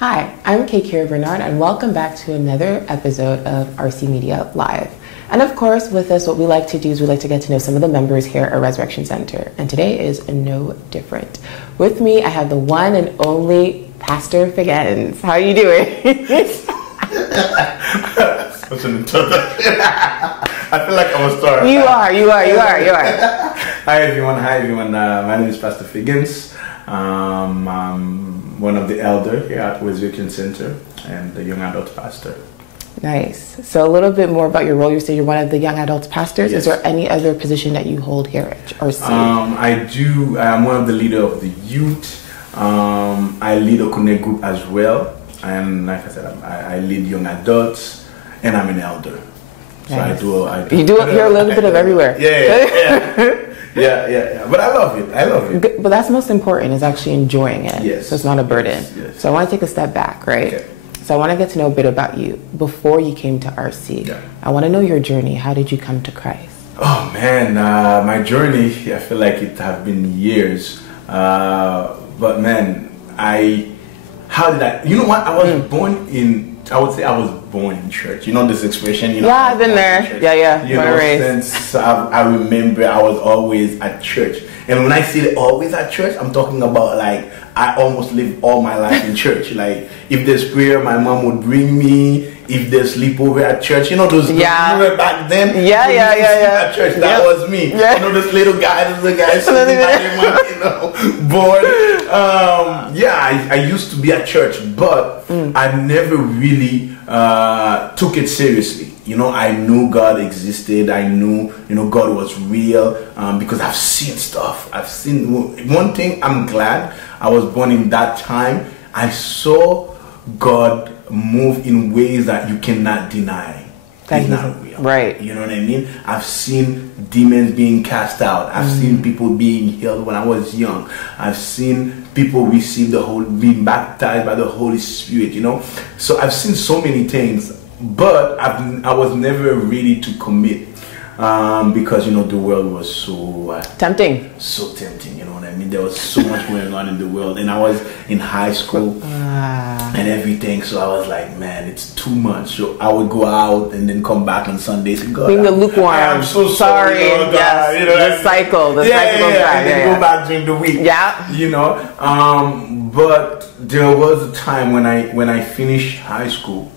Hi, I'm Kira Bernard, and welcome back to another episode of RC Media Live. And of course, with us, what we like to do is we like to get to know some of the members here at Resurrection Center. And today is no different. With me, I have the one and only Pastor Feguens. How are you doing? Such an introduction. I feel like I'm a star. You are. Hi everyone. My name is Pastor Feguens. I'm one of the elders here at Resurrection Center and the young adult pastor. Nice. So a little bit more about your role. You say you're one of the young adults pastors. Yes. Is there any other position that you hold here at RC? I do. I'm one of the leader of the youth. I lead a connect group as well. And like I said, I lead young adults and I'm an elder. So nice. You hear a little bit of everywhere. Yeah. But I love it. But that's most important, is actually enjoying it. Yes. So it's not a burden. Yes. So I want to take a step back, right? Okay. So I want to get to know a bit about you before you came to RC. Yeah. I want to know your journey. How did you come to Christ? Oh man, my journey, I feel like it have been years. But man, you know what? I was born in church. You know this expression? You know, yeah, I've been there. Yeah. You know, since I remember I was always at church. And when I say always at church, I'm talking about like I almost lived all my life in church. Like if there's prayer, my mom would bring me. If there's sleepover at church, you know those remember back then? Yeah. At church, that was me. Yeah. You know this little guy sitting by him, bored. I used to be at church, but I never really took it seriously. You know, I knew God existed. I knew, God was real because I've seen stuff. I've seen one thing. I'm glad I was born in that time. I saw God move in ways that you cannot deny. It's not real. Right. You know what I mean? I've seen demons being cast out. I've seen people being healed when I was young. I've seen people receive being baptized by the Holy Spirit, So I've seen so many things, but I was never ready to commit because, the world was so tempting. So tempting, you know what I mean? There was so much going on in the world, and I was in high school and everything, so I was like, man, it's too much. So I would go out and then come back on Sundays and go, being the lukewarm. I'm so sorry. Yes, the cycle. And then go back during the week. Yeah. But there was a time when I finished high school,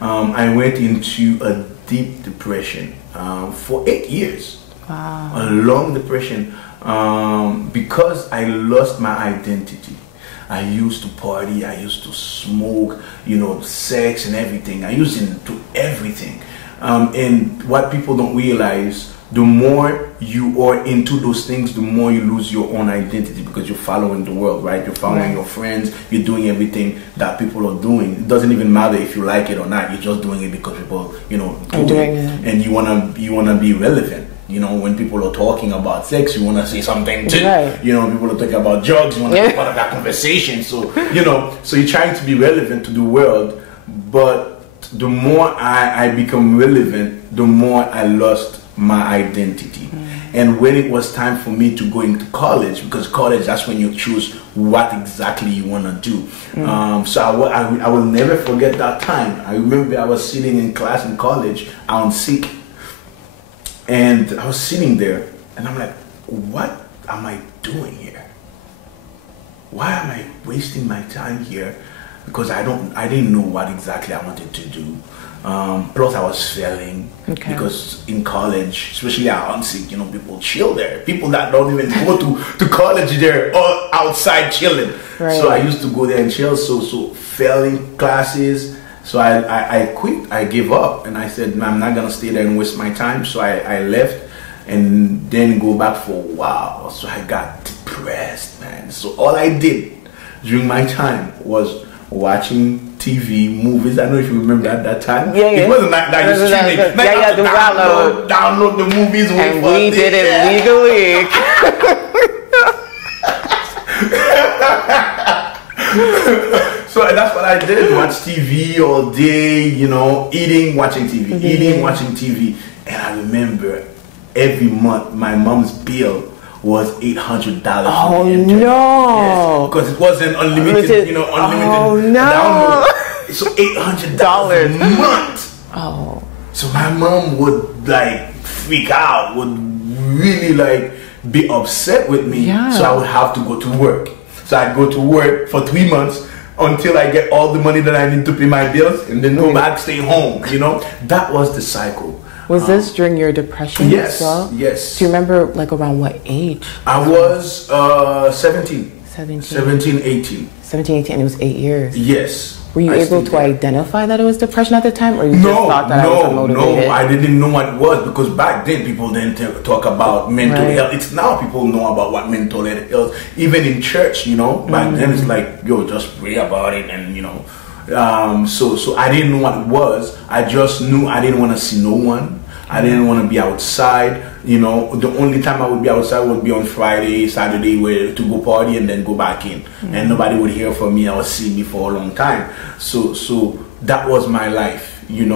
I went into a deep depression for 8 years. Wow. A long depression because I lost my identity. I used to party, I used to smoke, sex and everything. I used to do everything. And what people don't realize, the more you are into those things, the more you lose your own identity because you're following the world, right? You're following your friends, you're doing everything that people are doing. It doesn't even matter if you like it or not, you're just doing it because people, doing it. And you wanna be relevant. When people are talking about sex, you want to say something too. Right. People are talking about drugs, you want to be part of that conversation. So, so you're trying to be relevant to the world, but the more I become relevant, the more I lost my identity. And when it was time for me to go into college, because college, that's when you choose what exactly you want to do. So I will never forget that time. I remember I was sitting in class in college, I was sick. And I was sitting there and I'm like, what am I doing here? Why am I wasting my time here? Because I didn't know what exactly I wanted to do. Plus I was failing because in college, especially at Hunsick, people chill there. People that don't even go to college, they're all outside chilling. Right. So I used to go there and chill. So failing classes. So I quit, I gave up, and I said, I'm not going to stay there and waste my time. So I left and then go back for a while. So I got depressed, man. So all I did during my time was watching TV, movies. I don't know if you remember at that time. Yeah. It wasn't like that. You streaming. Download the movies. And we did it legally. So that's what I did, watch TV all day, eating, watching TV, eating, watching TV. And I remember every month my mom's bill was $800. Oh no! Because it wasn't unlimited, unlimited download. So $800 a month. Oh. So my mom would like freak out, would really like be upset with me. Yeah. So I would have to go to work. So I'd go to work for 3 months until I get all the money that I need to pay my bills, and then go back, stay home. That was the cycle. Was this during your depression yes, as well? Yes. Do you remember like around what age? I was 17. 17, 18. 17, 18, and it was 8 years. Yes. Were you able to identify that it was depression at the time, or you just thought that I was unmotivated? No, I didn't know what it was, because back then people didn't talk about mental health. It's now people know about what mental health, even in church, Back then it's like, yo, just pray about it, and so I didn't know what it was. I just knew I didn't want to see no one. I didn't want to be outside. The only time I would be outside would be on Friday, Saturday, where to go party and then go back in, and nobody would hear from me or see me for a long time. So that was my life, and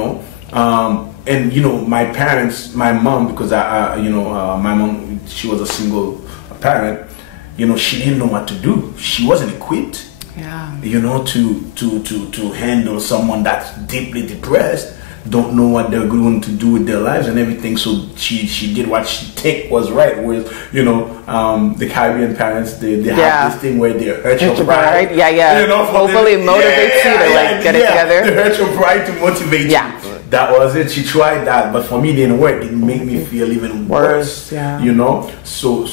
my parents, my mom, because my mom, she was a single parent. She didn't know what to do. She wasn't equipped, to handle someone that's deeply depressed. Don't know what they're going to do with their lives and everything. So she did what she think was right. With the Caribbean parents, they have this thing where they hurt your pride. Hopefully it motivates you to get it together. They hurt your pride to motivate you. That was it. She tried that, but for me, it didn't work. It made me feel even worse. So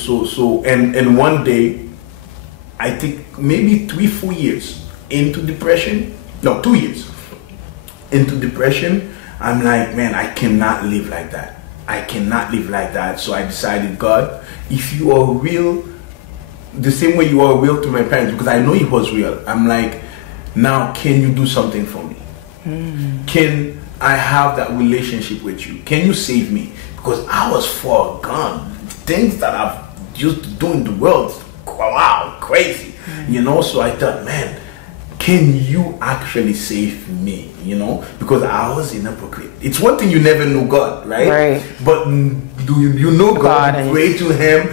and one day, I think maybe 3-4 years into depression. No, 2 years into depression. I'm like, man, I cannot live like that. I cannot live like that. So I decided, God, if you are real, the same way you are real to my parents, because I know he was real. I'm like, now can you do something for me? Can I have that relationship with you? Can you save me? Because I was far gone. Things that I've used to do in the world, wow, crazy. So I thought, man, can you actually save me? Because I was in a hypocrite. It's one thing you never know God, right? But do you know God? You pray to Him,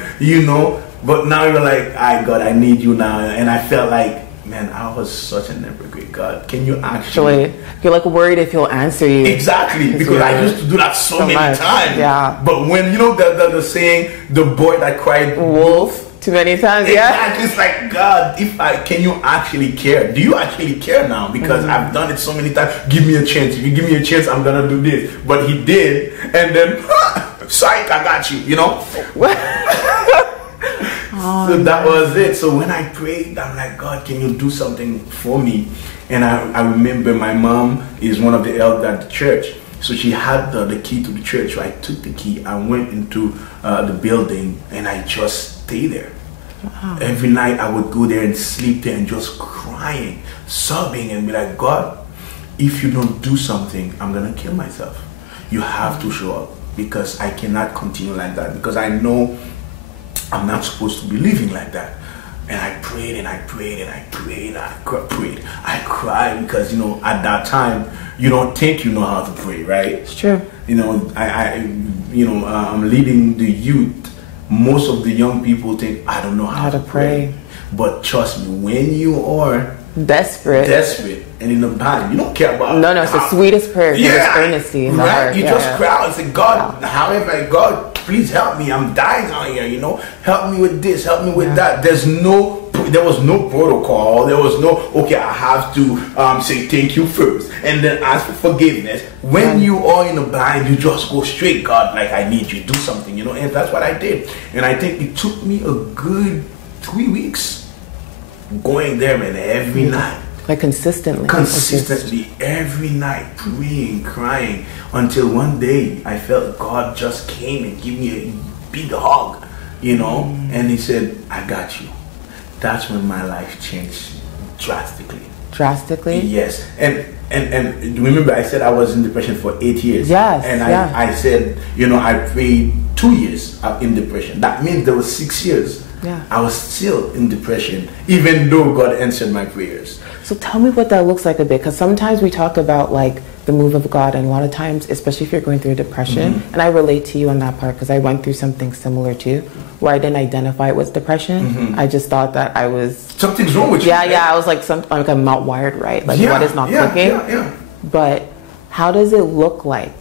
But now you're like, God, I need you now. And I felt like, man, I was such an hypocrite. God, can you actually? You're like worried if He'll answer you. Exactly, because I used to do that so many times. Yeah. But when the saying, the boy that cried wolf. Too many times, Exactly. It's like, God, can you actually care? Do you actually care now? Because I've done it so many times. Give me a chance. If you give me a chance, I'm gonna do this. But He did, and then, psych, I got you. So that was it. So when I prayed, I'm like, God, can you do something for me? And I remember my mom is one of the elders at the church. So she had the key to the church. So I took the key. I went into the building, and I just stayed there. Wow. Every night I would go there and sleep there and just crying, sobbing, and be like, God, if you don't do something, I'm going to kill myself. You have to show up, because I cannot continue like that, because I know I'm not supposed to be living like that. And I prayed and I prayed and I prayed and I prayed. I cried because, at that time, you don't think you know how to pray, right? It's true. I'm leading the youth. Most of the young people think, I don't know how to pray. But trust me, when you are desperate, and in the body, you don't care about. No, it's the sweetest prayer. Just earnesty in the heart. You just cry out and say, God, however, God, please help me. I'm dying out here. Help me with this, help me with that. There was no protocol. There was no, okay, I have to say thank you first and then ask for forgiveness. When you are in a bind, you just go straight, God, like, I need you to do something, and that's what I did. And I think it took me a good 3 weeks going there, man, every night. Like consistently every night, praying, crying, until one day I felt God just came and gave me a big hug, and He said, I got you. That's when my life changed drastically. Yes. And remember, I said I was in depression for 8 years. Yes. And I said, I prayed 2 years in depression. That means there was 6 years Yeah. I was still in depression, even though God answered my prayers. So tell me what that looks like a bit, because sometimes we talk about like the move of God, and a lot of times, especially if you're going through depression, and I relate to you on that part because I went through something similar too, where I didn't identify it was depression. I just thought that I was something's wrong with you. Yeah, I was like like I'm not wired right, like what is not clicking. But how does it look like?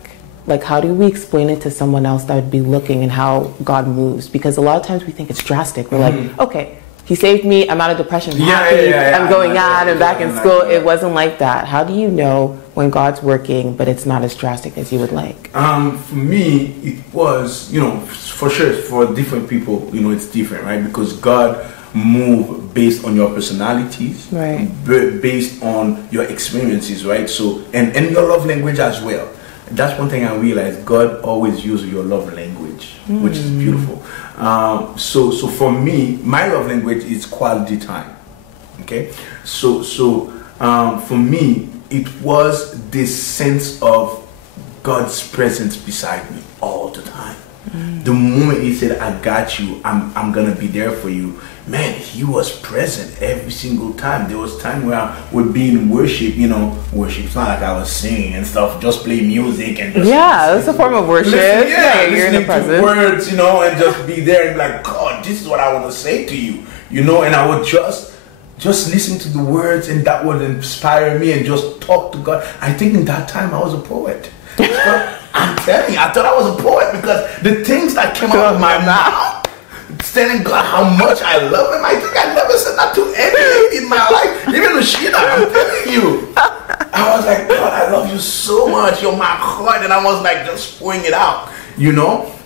Like, how do we explain it to someone else that would be looking, and how God moves? Because a lot of times we think it's drastic. We're like, okay, He saved me, I'm out of depression, I'm happy, I'm going out and back in school. It wasn't like that. How do you know when God's working, but it's not as drastic as you would like? For me, it was, for sure, for different people, it's different, right? Because God move based on your personalities, right? Based on your experiences, right? So, and your love language as well. That's one thing I realized. God always uses your love language, which is beautiful. So for me, my love language is quality time. Okay, so for me, it was this sense of God's presence beside me all the time. The moment He said, "I got you. I'm gonna be there for you," man, He was present every single time. There was time where I would be in worship. Worship. It's not like I was singing and stuff. Just play music and just it's a form of worship. You're in the presence. To words, and just be there and be like, God, this is what I want to say to you, and I would just listen to the words, and that would inspire me, and just talk to God. I think in that time I was a poet. I'm telling you, I thought I was a poet because the things that came out of my mouth, telling God how much I love Him. I think I never said that to anyone in my life, even the shit I'm telling you. I was like, God, I love you so much. You're my heart, and I was like just pouring it out,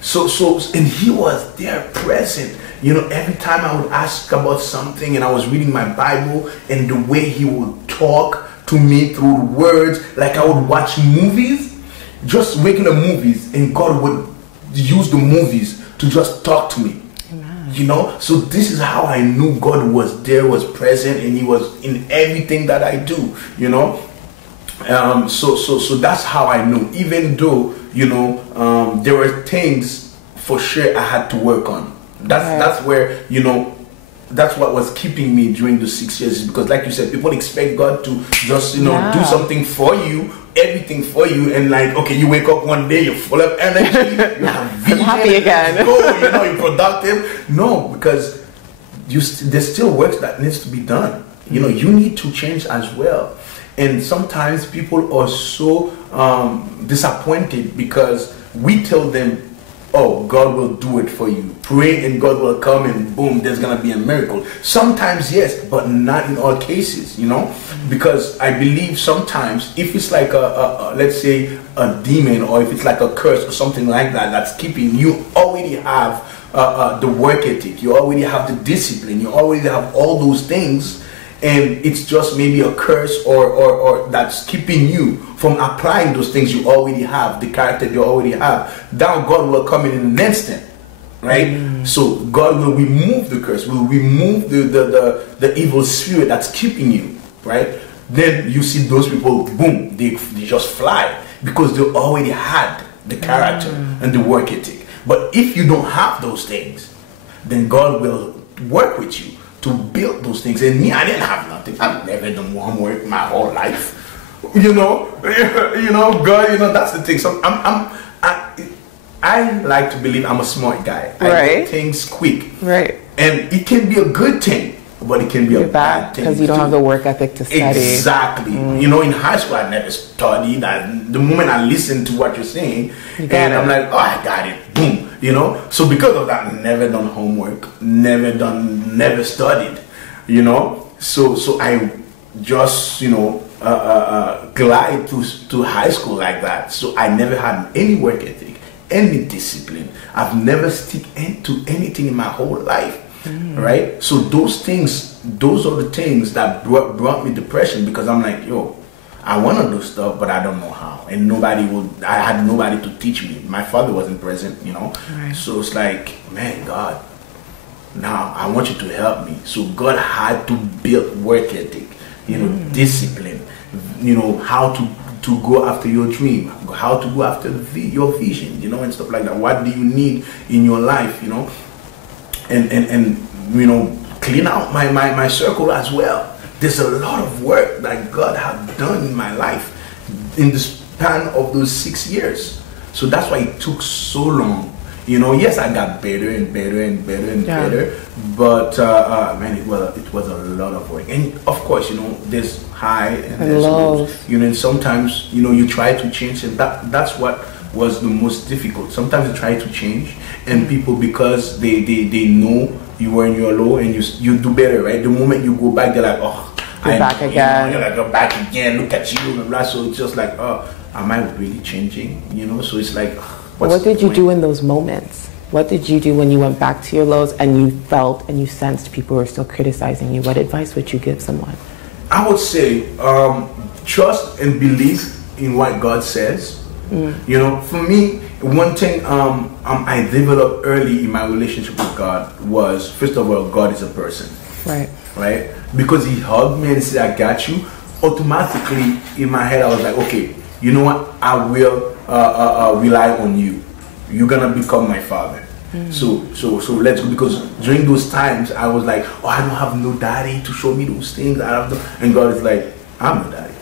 So, and He was there, present. Every time I would ask about something, and I was reading my Bible, and the way He would talk to me through the words, like I would watch movies. Just regular movies, and God would use the movies to just talk to me. So this is how I knew God was there, was present, and He was in everything that I do. So that's how I knew. Even though there were things for sure I had to work on. That's where that's what was keeping me during the 6 years, because like you said, people expect God to just do something for you, everything for you, and like, okay, you wake up one day, you're full of energy, you have vision, happy again, you're productive. No, because there's still work that needs to be done. You need to change as well. And sometimes people are so disappointed because we tell them, oh, God will do it for you. Pray and God will come, and boom, there's going to be a miracle. Sometimes, yes, but not in all cases, because I believe sometimes if it's like let's say a demon, or if it's like a curse or something like that that's keeping you, already have the work ethic, you already have the discipline, you already have all those things, and it's just maybe a curse or that's keeping you from applying those things you already have, the character you already have. Now God will come in an instant, right? So God will remove the curse, will remove the evil spirit that's keeping you, right? Then you see those people, boom, they just fly, because they already had the character and the work ethic. But if you don't have those things, then God will work with you to build those things. And me, I didn't have nothing. I've never done homework my whole life. God, that's the thing. So I like to believe I'm a smart guy. I do things quick. Right. And it can be a good thing, but it can be a bad thing. Because you don't have the work ethic to study. Exactly. In high school, I never studied. The moment I listened to what you're saying, I'm like, oh, I got it. Boom. So because of that, never done homework, never studied, so I just, glide to high school like that. So I never had any work ethic, any discipline. I've never stick into anything in my whole life. Right? So those are the things that brought me depression, because I'm like, I want to do stuff, but I don't know how, and I had nobody to teach me. My father wasn't present, Right. So it's like, man, God, now I want you to help me. So God had to build work ethic, discipline, how to go after your dream, how to go after your vision, and stuff like that. What do you need in your life, and clean out my circle as well. There's a lot of work that God has done in my life in the span of those 6 years. So that's why it took so long. Yes, I got better and better and better and better, but man, it was a lot of work. And of course, there's high and there's lows. And sometimes you try to change, and that's what was the most difficult. Sometimes you try to change, and people, because they know you were in your low, and you do better, right? The moment you go back, they're like, oh, you're back again. You're like, you're back again. Look at you, and blah. So it's just like, oh, am I really changing? So it's like. What did you do in those moments? What did you do when you went back to your lows and you felt and you sensed people were still criticizing you? What advice would you give someone? I would say trust and believe in what God says. For me, one thing I developed early in my relationship with God was, first of all, God is a person. Right? Because he hugged me and said, I got you. Automatically, in my head, I was like, okay, you know what? I will rely on you. You're gonna become my father. So let's go. Because during those times I was like, oh, I don't have no daddy to show me those things. And God is like, I'm the daddy.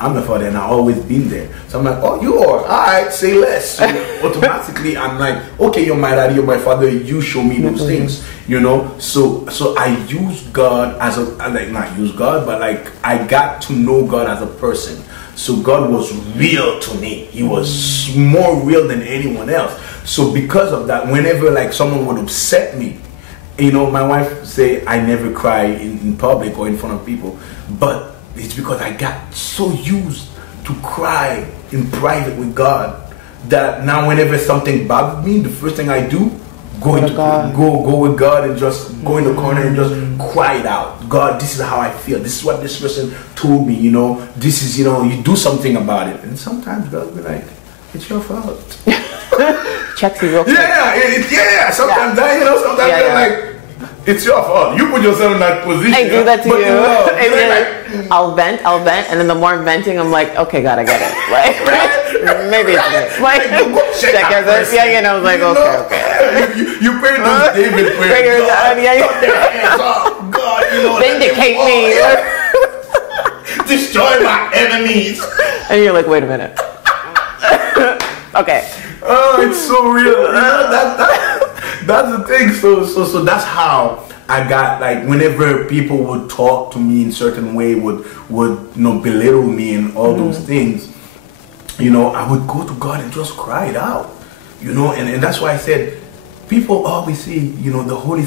I'm the father, and I've always been there. So I'm like, oh, you are. All right, say less. So automatically I'm like, okay, you're my daddy, you're my father. You show me those things. So I use God as not use God, but I got to know God as a person. So God was real to me. He was more real than anyone else. So because of that, whenever someone would upset me, my wife say I never cry in public or in front of people, but it's because I got so used to cry in private with God that now whenever something bothers me, the first thing I do, go with God and just go in the corner and just cry it out. God, this is how I feel. This is what this person told me. This is, you do something about it. And sometimes God will be like, it's your fault. Checks you real quick. Sometimes they're like, it's your fault. You put yourself in that position. I do that to you. I'll vent, and then the more I'm venting, I'm like, okay, God, I get it. Maybe it's me. Check it. I was like, okay. You pray those David prayers. God, vindicate me. Destroy my enemies. And you're like, wait a minute. Okay. Oh, it's so real. That's the thing. So that's how I got, whenever people would talk to me in a certain way, would belittle me and all those things, I would go to God and just cry it out, and that's why I said, people always say, the Holy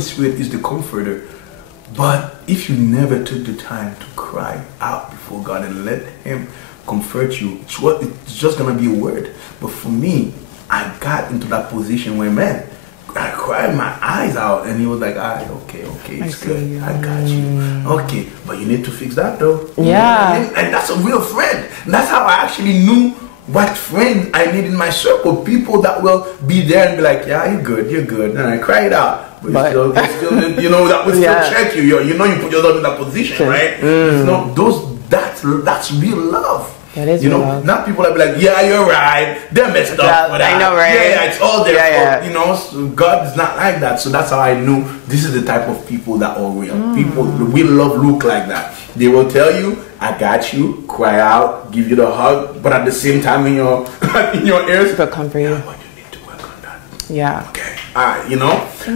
Spirit is the comforter, but if you never took the time to cry out before God and let Him comfort you, it's just gonna be a word. But for me, I got into that position where, man, I cried my eyes out, and he was like, all right, okay, it's good. I got you. Okay, but you need to fix that though. Yeah. And that's a real friend. And that's how I actually knew what friends I need in my circle. People that will be there and be like, yeah, you're good. And I cry it out. But still, that will still check you. You put yourself in that position, right? That's real love. That is real love. Not people that be like, yeah, you're right. They're messed up for that. I know, right? Yeah, it's all their fault. So God is not like that. So that's how I knew this is the type of people that are real. People, real love look like that. They will tell you, I got you, cry out, give you the hug, but at the same time in your ears, to comfort you. But you need to work on that. Yeah. Okay.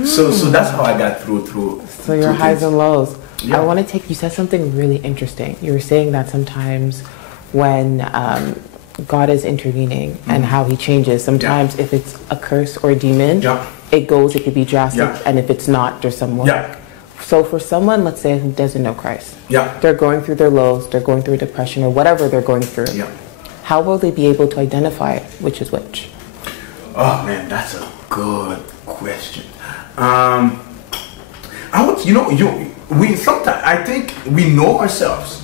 So that's how I got through. So your highs and lows. Yeah. I want to you said something really interesting. You were saying that sometimes when God is intervening and how He changes, sometimes if it's a curse or a demon, it could be drastic, and if it's not, there's someone. So for someone, let's say, who doesn't know Christ, they're going through their lows, they're going through depression or whatever they're going through, how will they be able to identify which is which? Oh man, that's a good question. Sometimes I think we know ourselves.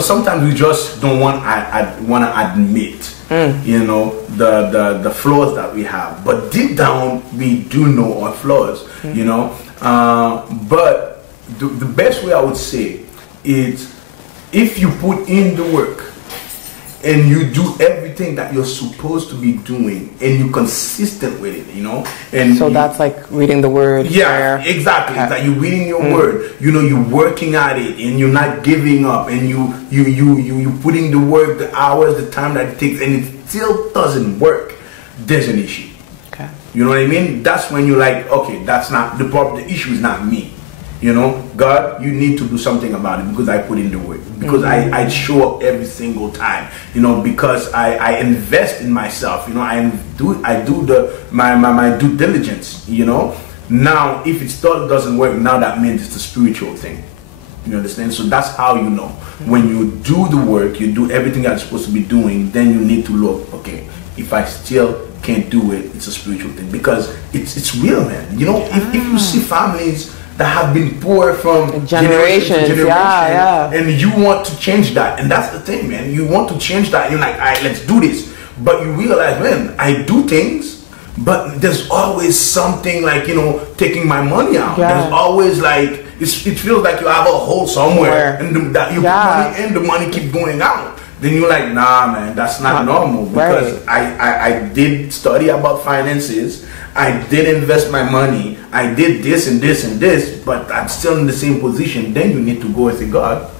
Sometimes we just don't want to admit, the flaws that we have. But deep down, we do know our flaws, But the best way I would say is, if you put in the work and you do everything that you're supposed to be doing, and you're consistent with it, and so that's like reading the word. Yeah, exactly. It's like you're reading your word, you're working at it, and you're not giving up, and you putting the work, the hours, the time that it takes, and it still doesn't work. There's an issue. Okay. You know what I mean? That's when you're like, okay, that's not the problem. The issue is not me. God, you need to do something about it, because I put in the work, because I show up every single time, because I invest in myself, I do my due diligence, Now, if it still doesn't work, now that means it's a spiritual thing. You understand? So that's how you know. When you do the work, you do everything you're supposed to be doing, then you need to look, okay, if I still can't do it, it's a spiritual thing, because it's real, man. If you see families that have been poor from generation to generation, and you want to change that, and that's the thing, man. You want to change that. You're like, all right, let's do this. But you realize, man, I do things, but there's always something like, taking my money out. Yeah. There's always like, it feels like you have a hole somewhere, and you put money in, the money keep going out. Then you're like, nah, man, that's not normal, because I did study about finances. I did invest my money. I did this and this and this, but I'm still in the same position. Then you need to go and say, God,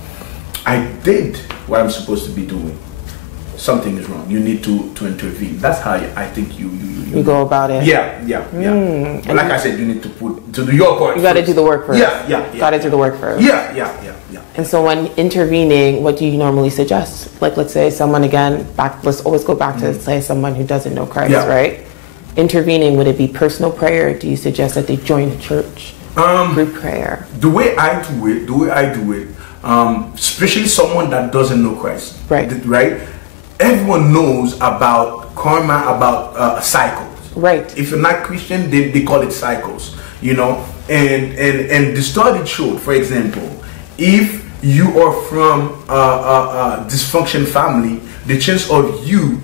I did what I'm supposed to be doing. Something is wrong. You need to intervene. That's how I think you go about it. Yeah. But like I said, you need to do your part. You got to do the work first. Yeah. Got to do the work first. Yeah. And so when intervening, what do you normally suggest? Like, let's say someone, let's always go back to say someone who doesn't know Christ, right? Intervening, would it be personal prayer? Do you suggest that they join a church group prayer? The way I do it, especially someone that doesn't know Christ, right? Everyone knows about karma, about cycles, right? If you're not Christian, they call it cycles, and the study showed, for example, if you are from a dysfunction family, the chance of you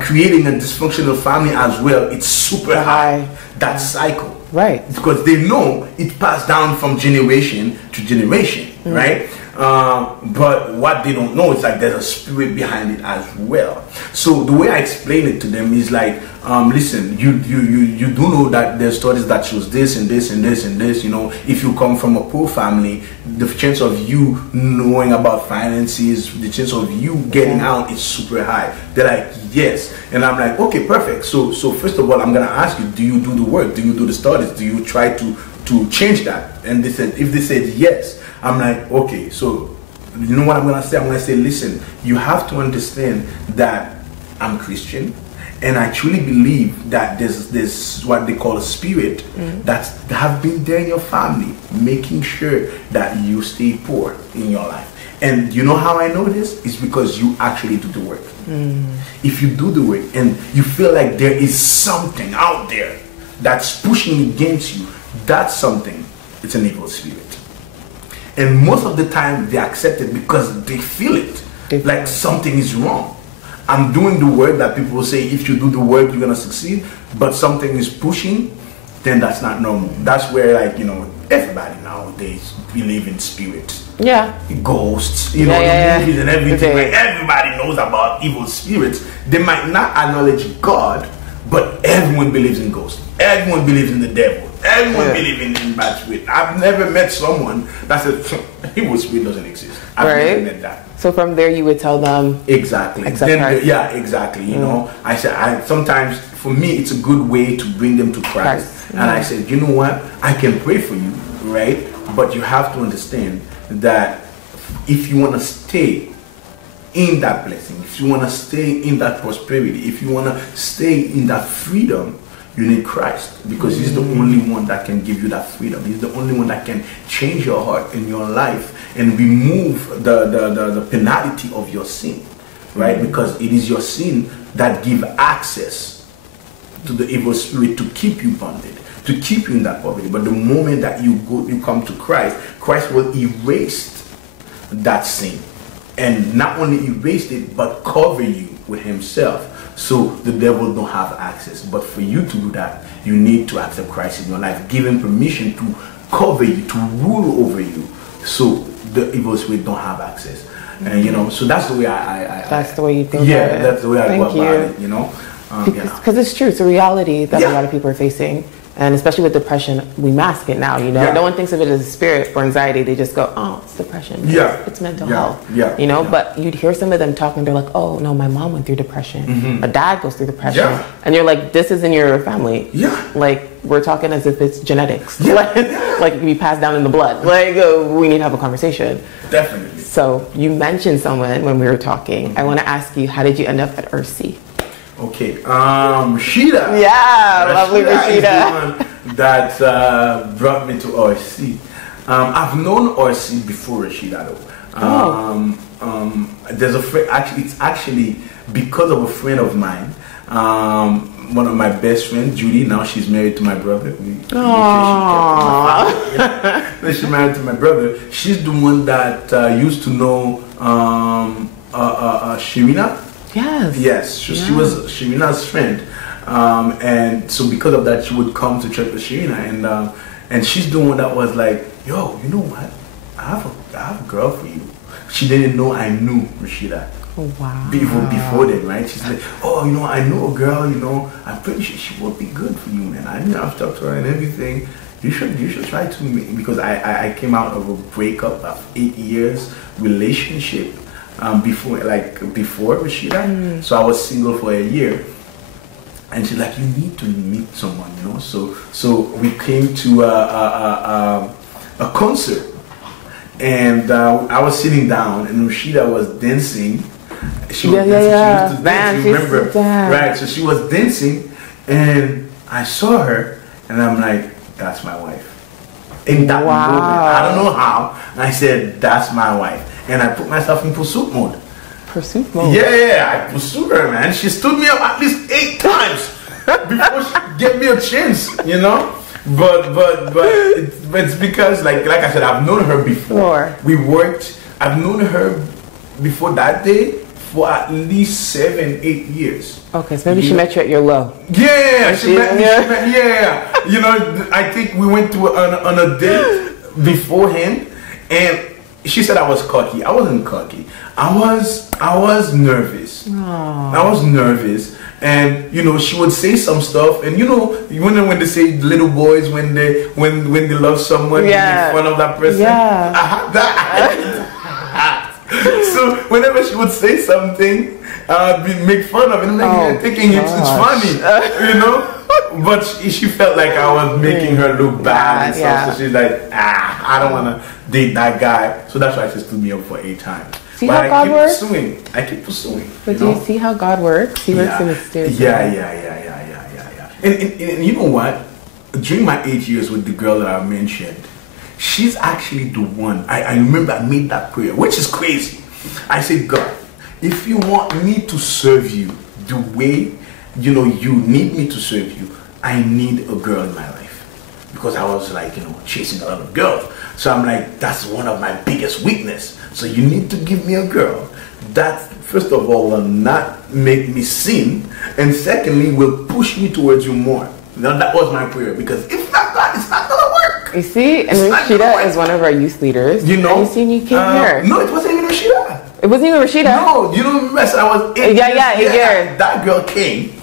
creating a dysfunctional family as well, it's super high. That cycle, right? Because they know it passed down from generation to generation, right? But what they don't know is like there's a spirit behind it as well. So the way I explain it to them is like, listen, you do know that there's studies that shows this and this and this and this. If you come from a poor family, the chance of you knowing about finances, the chance of you getting out is super high. They're like, yes. And I'm like, okay, perfect. So first of all, I'm gonna ask you, do you do the work? Do you do the studies? Do you try to change that? And they said, if they said yes, I'm like, okay, so you know what I'm gonna say? I'm gonna say, listen, you have to understand that I'm Christian, and I truly believe that there's what they call a spirit that have been there in your family, making sure that you stay poor in your life. And you know how I know this? It's because you actually do the work. If you do the work and you feel like there is something out there that's pushing against you, that's something. It's an evil spirit. And most of the time they accept it because they feel it. Like something is wrong. I'm doing the work that people say, if you do the work, you're going to succeed. But something is pushing, then that's not normal. That's where, like, everybody nowadays believe in spirits. Yeah. Ghosts, the movies and everything. Like, everybody knows about evil spirits. They might not acknowledge God, but everyone believes in ghosts. Everyone believes in the devil. Everyone believes in bad spirit. I've never met someone that said evil spirit doesn't exist. I've never met that. So from there, you would tell them exactly. Exactly. You know, I said sometimes for me it's a good way to bring them to Christ. And I said, you know what? I can pray for you, right? But you have to understand that if you want to stay in that blessing, if you want to stay in that prosperity, if you want to stay in that freedom, you need Christ, because He's the only one that can give you that freedom. He's the only one that can change your heart and your life and remove the penalty of your sin, right? Because it is your sin that give access to the evil spirit to keep you bonded, to keep you in that poverty. But the moment that you come to Christ, Christ will erase that sin, and not only erase it, but cover you with Himself. So the devil don't have access. But for you to do that, you need to accept Christ in your life. Give Him permission to cover you, to rule over you, so the evil spirit don't have access. And you know, so that's the way I that's the way you think. Yeah, about it. that's the way I Thank go you. about it. You know, Because it's true. It's a reality that a lot of people are facing. And especially with depression, we mask it now, you know? Yeah. No one thinks of it as a spirit or anxiety. They just go, oh, it's depression. It's mental health. You know? But you'd hear some of them talking, they're like, oh, no, my mom went through depression. My dad goes through depression. And you're like, this is in your family. Like, we're talking as if it's genetics. Like, it can be passed down in the blood. Like, we need to have a conversation. Definitely. So, you mentioned someone when we were talking. I want to ask you, how did you end up at RC? Okay, Rashida. Yeah, lovely Rashida. Is the one that brought me to RC. I've known RC before Rashida though. There's a friend. Actually, it's actually because of a friend of mine. One of my best friends, Judy. Now she's married to my brother. She's married to my brother. She's the one that used to know Shirina. Yes. So she was Shirina's friend, and so because of that, she would come to church with Shirina, and she's the one that was like, "Yo, you know what? I have a girl for you." She didn't know I knew Rashida. Wow. Before then, right? She's like, "Oh, you know, I know a girl. You know, I'm pretty sure she will be good for you, man. I know I've talked to her and everything. You should try to meet," because I came out of a breakup of 8 years relationship. Before Rashida, so I was single for a year, and she's like, "You need to meet someone, you know." So we came to a concert, and I was sitting down, and Rashida was dancing. She was dancing. She used to dance. You remember, right? So she was dancing, and I saw her, and I'm like, "That's my wife." In that moment, I don't know how, and I said, "That's my wife." And I put myself in pursuit mode. Pursuit mode? Yeah, I pursued her, man. She stood me up at least 8 times before she gave me a chance, you know? But it's because, like I said, I've known her before. We worked. I've known her before that day for at least 7-8 years. Okay, so maybe she met you at your low. Yeah, she met me. Yeah. You know, I think we went to on a date beforehand, and she said I was cocky. I wasn't cocky. I was nervous. Aww. I was nervous, and you know, she would say some stuff, and you know, when they say little boys when they love someone, they make fun of that person. I had that. So whenever she would say something, make fun of it, I'm like, thinking it's funny, you know. But she felt like I was making her look bad and stuff, so she's like, I don't want to date that guy. So that's why she stood me up for 8 times. See how God works? I keep pursuing. But do you see how God works? He works in mysterious ways. Yeah. And you know what? During my 8 years with the girl that I mentioned, she's actually the one. I remember I made that prayer, which is crazy. I said, God, if you want me to serve you the way you know you need me to serve you, I need a girl in my life, because I was like, you know, chasing a lot of girls. So I'm like, that's one of my biggest weakness. So you need to give me a girl that, first of all, will not make me sin, and secondly, will push me towards you more. Now that was my prayer, because if not that, it's not gonna work. You see, and Rashida is one of our youth leaders. You know, and you see, you came here. No, it wasn't even Rashida. It wasn't even Rashida. No, you don't remember? I was 8 years. 8 years. That girl came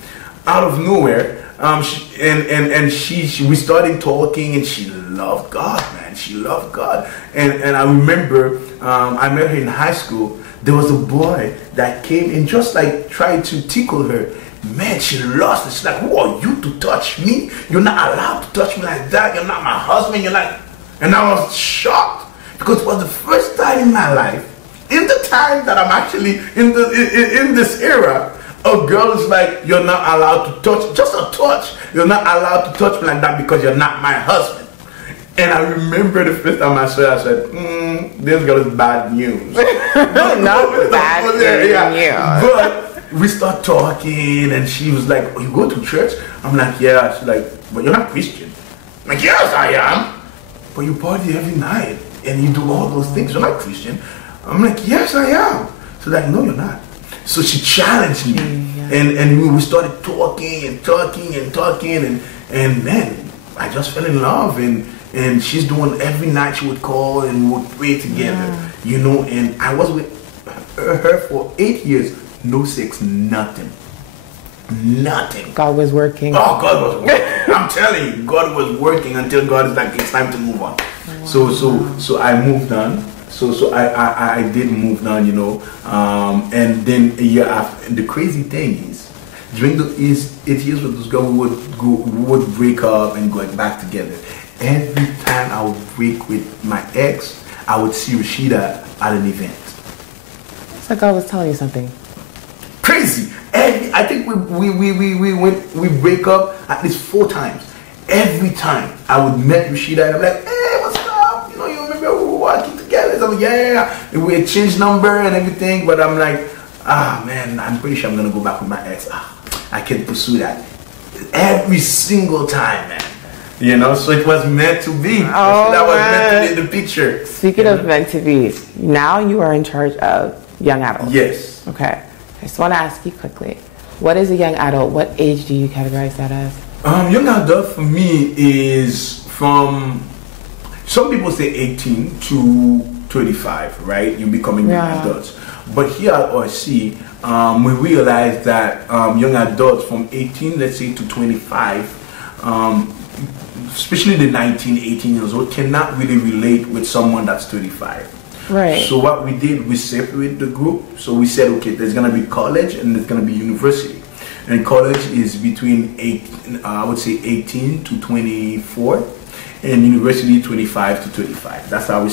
out of nowhere, we started talking, and she loved God, man. She loved God, and I remember I met her in high school. There was a boy that came and just like tried to tickle her. Man, she lost it. She's like, "Who are you to touch me? You're not allowed to touch me like that. You're not my husband. You're not." And I was shocked, because it was the first time in my life, in the time that I'm actually in this era, a girl is like, "You're not allowed to touch," just a touch. "You're not allowed to touch me like that because you're not my husband." And I remember the first time I saw her, I said, "This girl is bad news." Not bad news. But we start talking, and she was like, "Oh, you go to church?" I'm like, "Yeah." She's like, "But you're not Christian." I'm like, "Yes, I am." "But you party every night, and you do all those things. You're not Christian." I'm like, "Yes, I am." She's like, "No, you're not." So she challenged me, and we started talking, and man, I just fell in love, and she's doing every night. She would call, and we would pray together, you know. And I was with her for 8 years, no sex, nothing. Nothing. God was working. Oh, God was working. I'm telling you, God was working until God is like, it's time to move on. Wow. So I moved on. So I did move on, you know. And then a year after, and the crazy thing is, during the 8 years with this girl, we would break up and go back together. Every time I would break with my ex, I would see Rashida at an event. It's like God was telling you something. Crazy. And I think we break up at least 4 times. Every time I would meet Rashida and I'm like, hey, what's up? You know, you remember we were working together? So I'm like, yeah. And we exchanged number and everything, but I'm like, man, I'm pretty sure I'm gonna go back with my ex. I can't pursue that. Every single time, man. You know, so it was meant to be. Oh, that was meant to be in the picture. Speaking of meant to be, now you are in charge of young adults. Yes. Okay. I just want to ask you quickly, what is a young adult? What age do you categorize that as? Young adult for me is from, some people say 18 to 35, right? You're becoming young adults. But here at RC, we realize that young adults from 18, let's say, to 25, especially the 19, 18 years old, cannot really relate with someone that's 35. Right. So what we did, we separated the group. So we said, okay, there's going to be college and there's going to be university. And college is between 18 to 24, and university 25 to 35. That's how we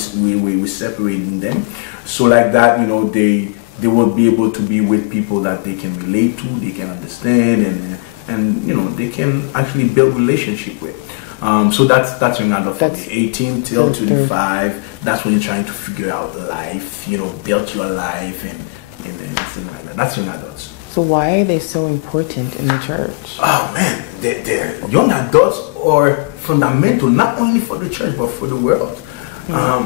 separating them. So like that, you know, they will be able to be with people that they can relate to, they can understand, and you know, they can actually build relationship with. So that's young adult for me. 18 till 25. That's when you're trying to figure out life, you know, build your life and things like that. That's young adults. So why are they so important in the church? Oh man, they're young adults are fundamental, not only for the church but for the world.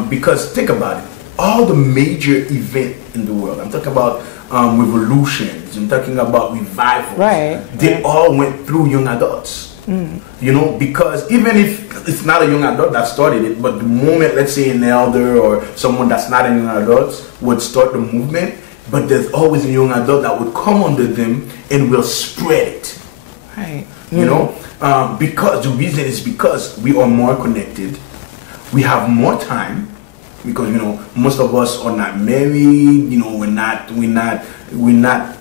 Because think about it, all the major events in the world, I'm talking about revolutions, I'm talking about revivals, they all went through young adults. You know, because even if it's not a young adult that started it, but the moment, let's say, an elder or someone that's not a young adult would start the movement, but there's always a young adult that would come under them and will spread it. Right. You know, because the reason is because we are more connected, we have more time, because, you know, most of us are not married, you know, we're not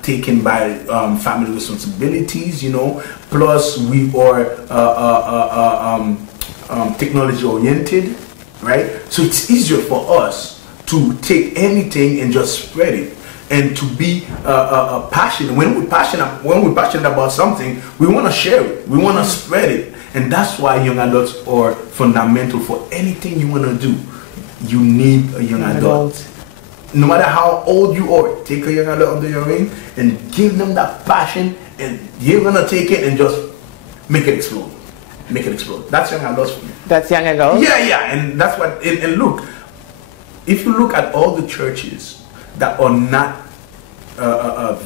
taken by family responsibilities, you know, plus we are technology oriented, right? So it's easier for us to take anything and just spread it, and to be passionate. When we're passionate about something, we want to share it, we want to spread it, and that's why young adults are fundamental for anything you want to do. You need a young adult. No matter how old you are, take a young adult under your wing and give them that passion, and you're gonna take it and just make it explode. Make it explode. That's young adults for me. That's young adults? Yeah, and that's what, and look, if you look at all the churches that are not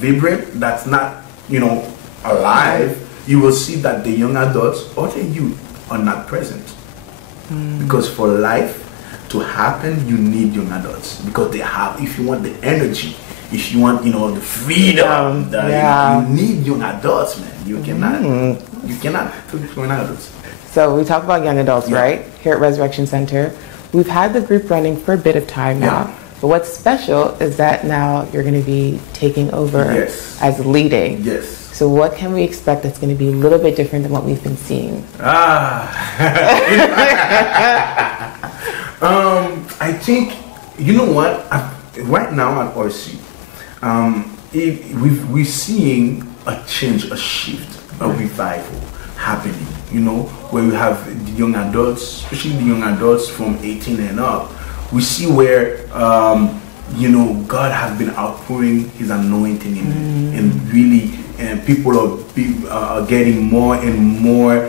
vibrant, that's not, you know, alive, you will see that the young adults or the youth are not present. Because for life to happen, you need young adults, because they have, if you want the energy, if you want, you know, the freedom, you need young adults, man. You cannot take young adults. So we talk about young adults, right? Here at Resurrection Center, we've had the group running for a bit of time now. But what's special is that now you're going to be taking over as leading. Yes. So what can we expect that's going to be a little bit different than what we've been seeing? I think, you know what, right now at RC, we're seeing a change, a shift, a revival happening, you know, where we have the young adults, especially the young adults from 18 and up. We see where, you know, God has been outpouring His anointing and really, and people are getting more and more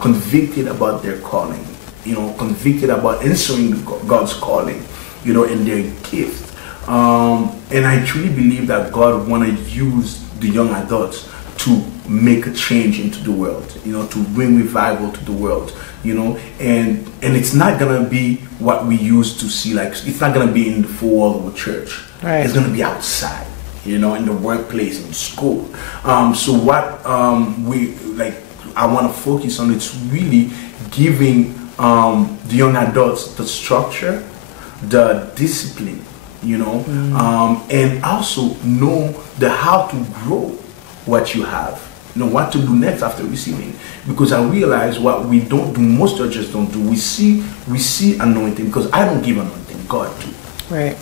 convicted about their calling, you know, convicted about answering God's calling, you know, and their gift. And I truly believe that God want to use the young adults to make a change into the world, to bring revival to the world, and it's not gonna be what we used to see. Like, it's not gonna be in the four walls of a church. Right. It's gonna be outside, in the workplace, in school. So what I want to focus on, it's really giving the young adults the structure, the discipline, and also know how to grow what you have, what to do next after receiving. Because I realize what we don't do, most churches don't do. We see anointing, because I don't give anointing, God do. Right.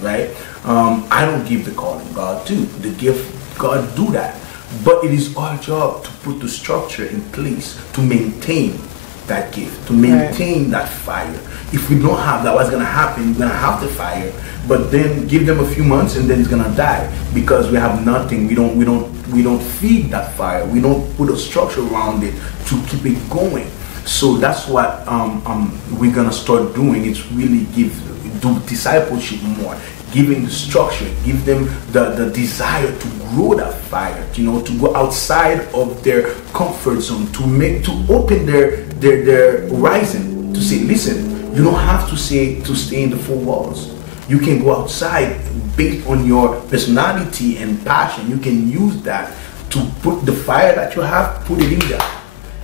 I don't give the calling, God do. The gift, God do that. But it is our job to put the structure in place to maintain that gift, to maintain that fire. If we don't have that, what's going to happen? We're going to have the fire, but then give them a few months and then it's going to die, because we have nothing. We don't feed that fire. We don't put a structure around it to keep it going. So that's what we're going to start doing. It's really do discipleship more, giving the structure, give them the desire to grow that fire, to go outside of their comfort zone, to open their horizon, to say, listen, you don't have to stay in the four walls. You can go outside based on your personality and passion. You can use that to put the fire that you have, put it in there.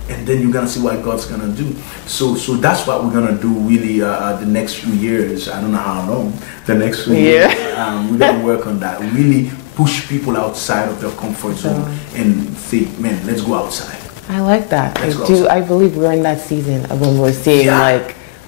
And then you're gonna see what God's gonna do. So that's what we're gonna do really the next few years. I don't know how long. The next few years, we're gonna work on that. Really push people outside of their comfort zone and say, man, let's go outside. I like that. I believe we're in that season of when we're seeing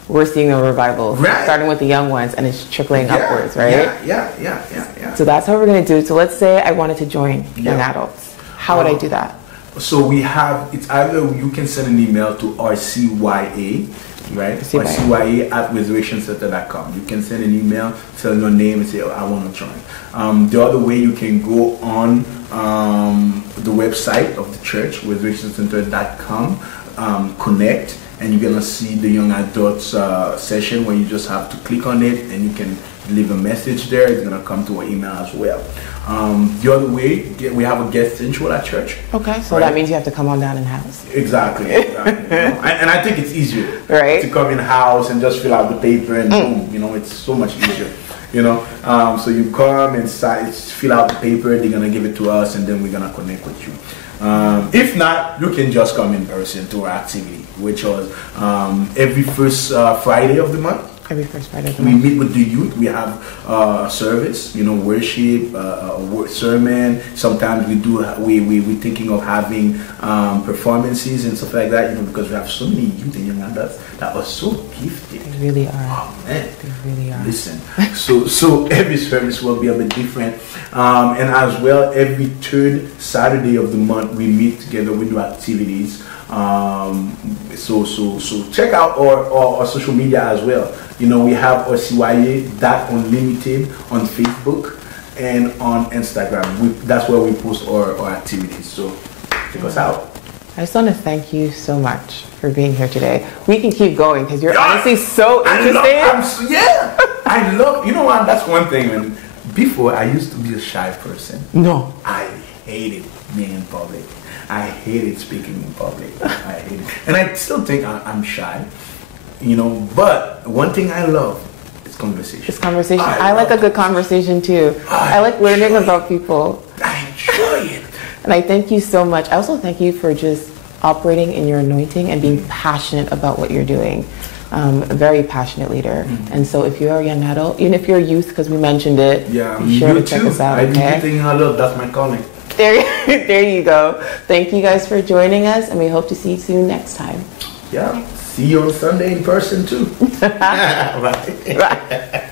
we're seeing a revival, starting with the young ones, and it's trickling upwards, right? Yeah. So that's how we're gonna do it. So let's say I wanted to join young adults. How would I do that? So we have, it's either you can send an email to RCYA, right? RCYA at resurrectioncenter.com. You can send an email, tell your name, and say, I want to join. The other way, you can go on the website of the church, resurrectioncenter.com, connect, and you're going to see the young adults session where you just have to click on it and you can leave a message there. It's going to come to our email as well. The other way, we have a guest central at church. Okay, so that means you have to come on down in house. Exactly. And I think it's easier to come in house and just fill out the paper and boom, it's so much easier. So you come inside, fill out the paper, they're gonna give it to us, and then we're gonna connect with you. If not, you can just come in person to our activity, which was every first Friday of the month. Every first Friday. We meet with the youth. We have service, worship, sermon. Sometimes we're thinking of having performances and stuff like that, because we have so many youth and young adults that are so gifted. They really are. Oh man, they really are. Listen, so every service will be a bit different, and as well, every third Saturday of the month we meet together. We do activities. So check out our social media as well. We have our CYA.unlimited on Facebook and on Instagram. That's where we post our activities. So check us out. I just want to thank you so much for being here today. We can keep going because you're honestly so interesting. I love, what? That's one thing. And before, I used to be a shy person. No. I hated being in public. I hated speaking in public. I hate it. And I still think I'm shy, but one thing I love is conversation. It's conversation. I like a good conversation too. I like learning about people. I enjoy it. And I thank you so much. I also thank you for just operating in your anointing and being passionate about what you're doing. A very passionate leader. And so if you're a young adult, even if you're a youth, because we mentioned it, be sure to check us out. I do everything I love. That's my calling. There you go. Thank you guys for joining us, and we hope to see you soon next time. Yeah. See you on Sunday in person too. Bye. Bye.